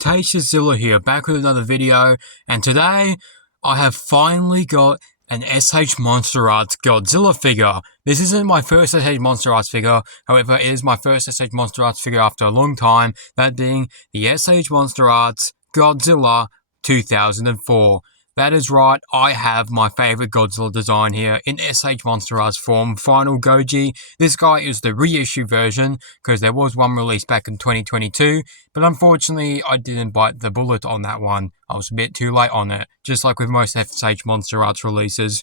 Godzilla here, back with another video, and today I have finally got an SH Monsterarts Godzilla figure. This isn't my first SH Monsterarts figure, however it is my first SH Monsterarts figure after a long time, that being the SH Monsterarts Godzilla 2004. That is right, I have my favourite Godzilla design here in SH Monsterarts form, Final Goji. This guy is the reissue version, because there was one released back in 2022, but unfortunately I didn't bite the bullet on that one. I was a bit too late on it, just like with most SH Monsterarts releases.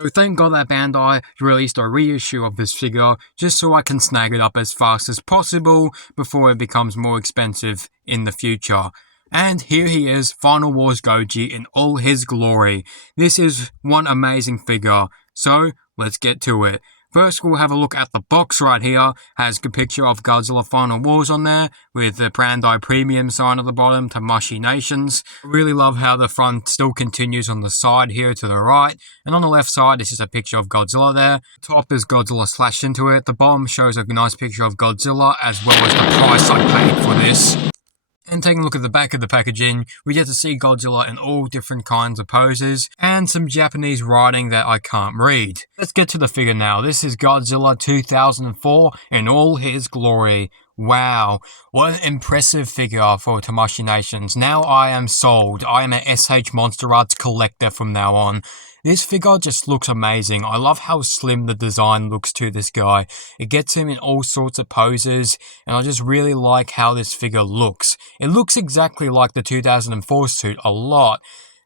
So thank God that Bandai released a reissue of this figure, just so I can snag it up as fast as possible before it becomes more expensive in the future. And here he is, Final Wars Goji in all his glory. This is one amazing figure, so let's get to it. First we'll have a look at the box right here. Has a picture of Godzilla Final Wars on there, with the Bandai Premium sign at the bottom, Tamashii Nations. I really love how the front still continues on the side here to the right, and on the left side this is a picture of Godzilla there. Top is Godzilla slashed into it. The bottom shows a nice picture of Godzilla, as well as the price I paid for this. And taking a look at the back of the packaging, we get to see Godzilla in all different kinds of poses, and some Japanese writing that I can't read. Let's get to the figure now. This is Godzilla 2004 in all his glory. Wow, what an impressive figure for Tamashii Nations. Now I am sold. I am an SH Monsterarts collector from now on. This figure just looks amazing. I love how slim the design looks to this guy. It gets him in all sorts of poses, and I just really like how this figure looks. It looks exactly like the 2004 suit a lot.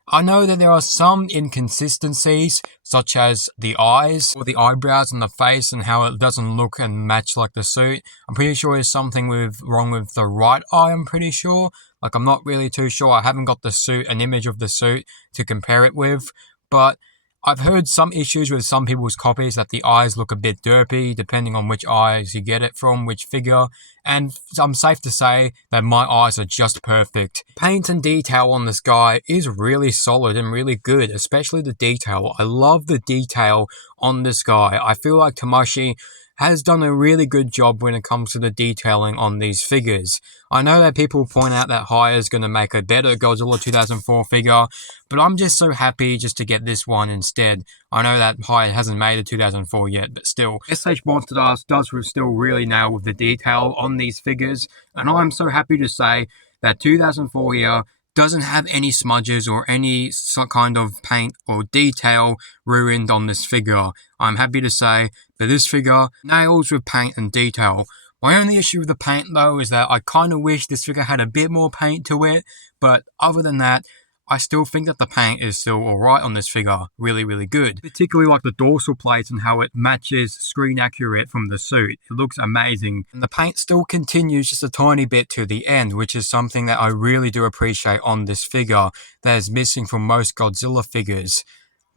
I know that there are some inconsistencies, such as the eyes, or the eyebrows and the face, and how it doesn't look and match like the suit. I'm pretty sure there's something wrong with the right eye, I'm pretty sure. Like, I'm not really too sure. I haven't got the suit, an image of the suit to compare it with, but I've heard some issues with some people's copies that the eyes look a bit derpy, depending on which eyes you get it from, which figure, and I'm safe to say that my eyes are just perfect. Paint and detail on this guy is really solid and really good, especially the detail. I love the detail on this guy. I feel like Tamashii has done a really good job when it comes to the detailing on these figures. I know that people point out that Haya is going to make a better Godzilla 2004 figure, but I'm just so happy just to get this one instead. I know that Haya hasn't made a 2004 yet, but still, SH Monsterarts does still really nail with the detail on these figures, and I'm so happy to say that 2004 here doesn't have any smudges or any kind of paint or detail ruined on this figure. I'm happy to say that this figure nails with paint and detail. My only issue with the paint though is that I kind of wish this figure had a bit more paint to it, but other than that, I still think that the paint is still alright on this figure. Really, really good. Particularly like the dorsal plates and how it matches screen accurate from the suit. It looks amazing. And the paint still continues just a tiny bit to the end, which is something that I really do appreciate on this figure that is missing from most Godzilla figures.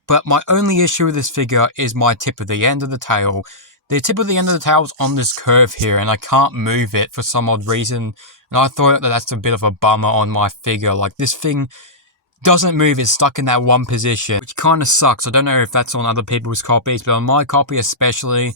But my only issue with this figure is my tip of the end of the tail. The tip of the end of the tail is on this curve here, and I can't move it for some odd reason. And I thought that that's a bit of a bummer on my figure. Like, this thing doesn't move, it's stuck in that one position, which kind of sucks. I don't know if that's on other people's copies, but on my copy especially,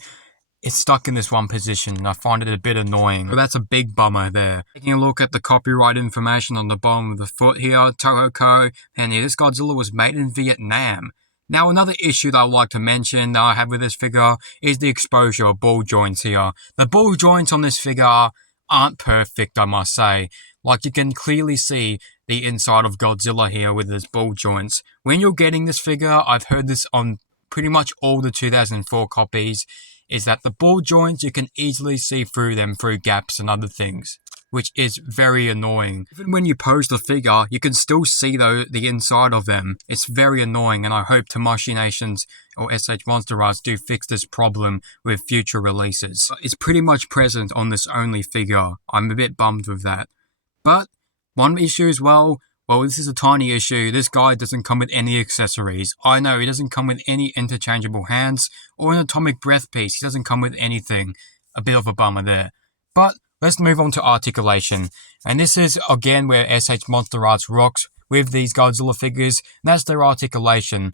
it's stuck in this one position, and I find it a bit annoying. So that's a big bummer there. Taking a look at the copyright information on the bottom of the foot here, Toho Co, and yeah, this Godzilla was made in Vietnam. Now, another issue that I'd like to mention that I have with this figure is the exposure of ball joints here. The ball joints on this figure aren't perfect, I must say. Like, you can clearly see the inside of Godzilla here with his ball joints. When you're getting this figure, I've heard this on pretty much all the 2004 copies, is that the ball joints, you can easily see through them through gaps and other things, which is very annoying. Even when you pose the figure, you can still see the inside of them. It's very annoying, and I hope Tamashii Nations or SH Monsterarts do fix this problem with future releases. It's pretty much present on this only figure. I'm a bit bummed with that. But one issue as well, this is a tiny issue. This guy doesn't come with any accessories. I know, he doesn't come with any interchangeable hands or an atomic breath piece. He doesn't come with anything. A bit of a bummer there. But let's move on to Articulation. And this is, again, where SH Monsterarts rocks with these Godzilla figures. And that's their articulation.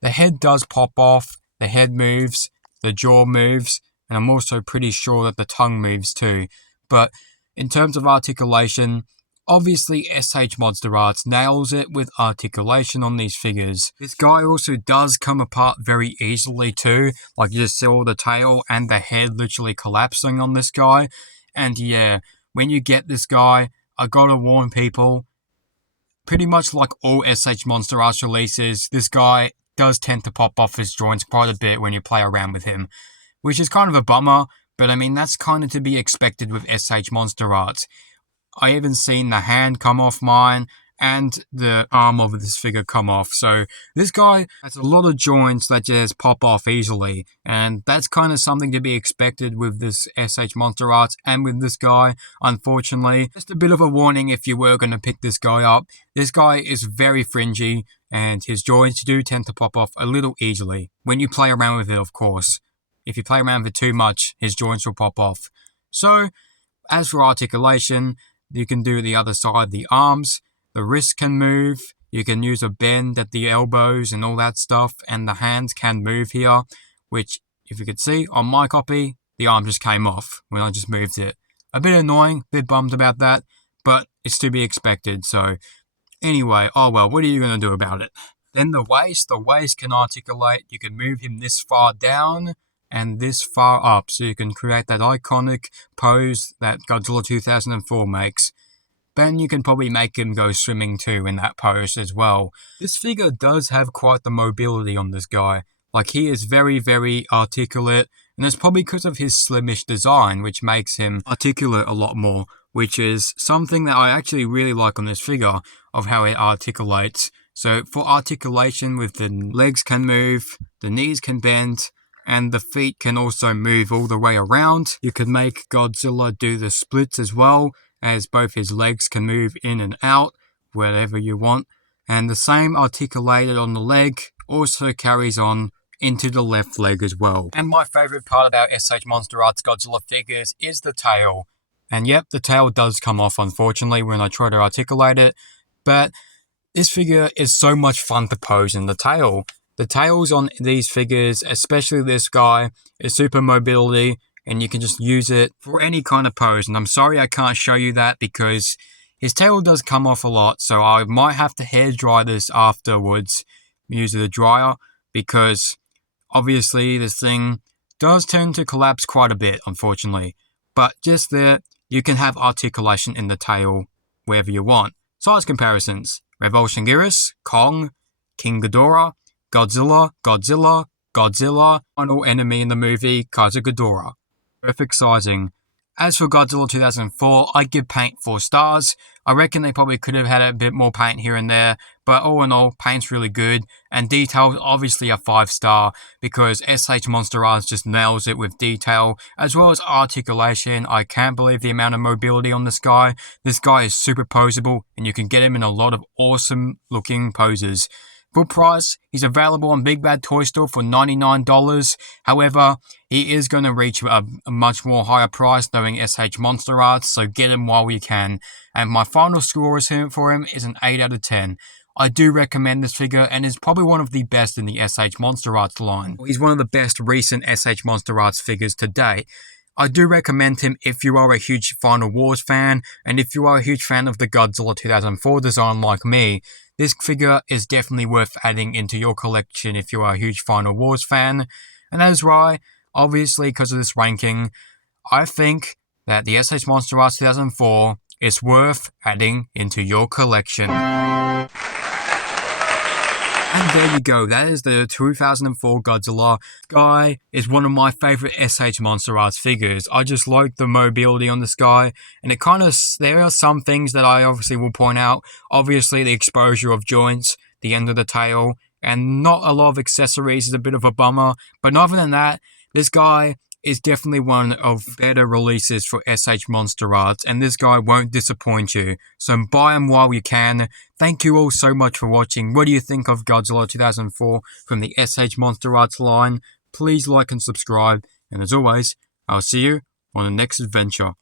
The head does pop off, the head moves, the jaw moves, and I'm also pretty sure that the tongue moves too. But in terms of articulation, Obviously, SH Monsterarts nails it with articulation on these figures. This guy also does come apart very easily too, like you just saw the tail and the head literally collapsing on this guy. And yeah, when you get this guy, I gotta warn people, pretty much like all SH Monsterarts releases, this guy does tend to pop off his joints quite a bit when you play around with him, which is kind of a bummer, but I mean that's kind of to be expected with SH Monsterarts. I even seen the hand come off mine and the arm of this figure come off. So this guy has a lot of joints that just pop off easily. And that's kind of something to be expected with this SH Monsterarts and with this guy, unfortunately. Just a bit of a warning if you were going to pick this guy up. This guy is very fringy and his joints do tend to pop off a little easily. When you play around with it, of course. If you play around with it too much, his joints will pop off. So, as for articulation, you can do the other side, the arms, the wrists can move, you can use a bend at the elbows and all that stuff, and the hands can move here, which, if you could see, on my copy, the arm just came off when I just moved it. A bit annoying, a bit bummed about that, but it's to be expected, so anyway, oh well, what are you going to do about it? Then the waist can articulate, you can move him this far down, and this far up, so you can create that iconic pose that Godzilla 2004 makes. Then you can probably make him go swimming too in that pose as well. This figure does have quite the mobility on this guy. Like, he is very, very articulate, and it's probably because of his slimish design, which makes him articulate a lot more, which is something that I actually really like on this figure, of how it articulates. So for articulation, with the legs can move, the knees can bend, and the feet can also move all the way around. You can make Godzilla do the splits as well, as both his legs can move in and out, wherever you want. And the same articulated on the leg also carries on into the left leg as well. And my favourite part about SH Monsterarts Godzilla figures is the tail. And yep, the tail does come off, unfortunately, when I try to articulate it. But this figure is so much fun to pose in the tail. The tails on these figures, especially this guy, is super mobility, and you can just use it for any kind of pose. And I'm sorry I can't show you that because his tail does come off a lot, so I might have to hair dry this afterwards, use the dryer, because obviously this thing does tend to collapse quite a bit, unfortunately. But just there, you can have articulation in the tail wherever you want. Size comparisons: Revulsion Gearus, Kong, King Ghidorah, Godzilla, final enemy in the movie, Kaiser Ghidorah. Perfect sizing. As for Godzilla 2004, I'd give paint 4 stars. I reckon they probably could have had a bit more paint here and there, but all in all, paint's really good, and detail obviously a 5-star, because SH Monsterarts just nails it with detail, as well as articulation. I can't believe the amount of mobility on this guy. This guy is super poseable, and you can get him in a lot of awesome looking poses. Full price, he's available on Big Bad Toy Store for $99. However, he is going to reach a much more higher price knowing SH Monsterarts, so get him while you can. And my final score for him is an 8 out of 10. I do recommend this figure, and is probably one of the best in the SH Monsterarts line. He's one of the best recent SH Monsterarts figures to date. I do recommend him if you are a huge Final Wars fan, and if you are a huge fan of the Godzilla 2004 design like me. This figure is definitely worth adding into your collection if you are a huge Final Wars fan. And that is why, obviously because of this ranking, I think that the SH Monsterarts 2004 is worth adding into your collection. And there you go, that is the 2004 Godzilla. This guy is one of my favourite SH Monsterarts figures. I just like the mobility on this guy, and there are some things that I obviously will point out. Obviously the exposure of joints, the end of the tail, and not a lot of accessories is a bit of a bummer. But other than that, this guy is definitely one of better releases for SH Monsterarts, and this guy won't disappoint you. So buy him while you can. Thank you all so much for watching. What do you think of Godzilla 2004 from the SH Monsterarts line? Please like and subscribe, and as always, I'll see you on the next adventure.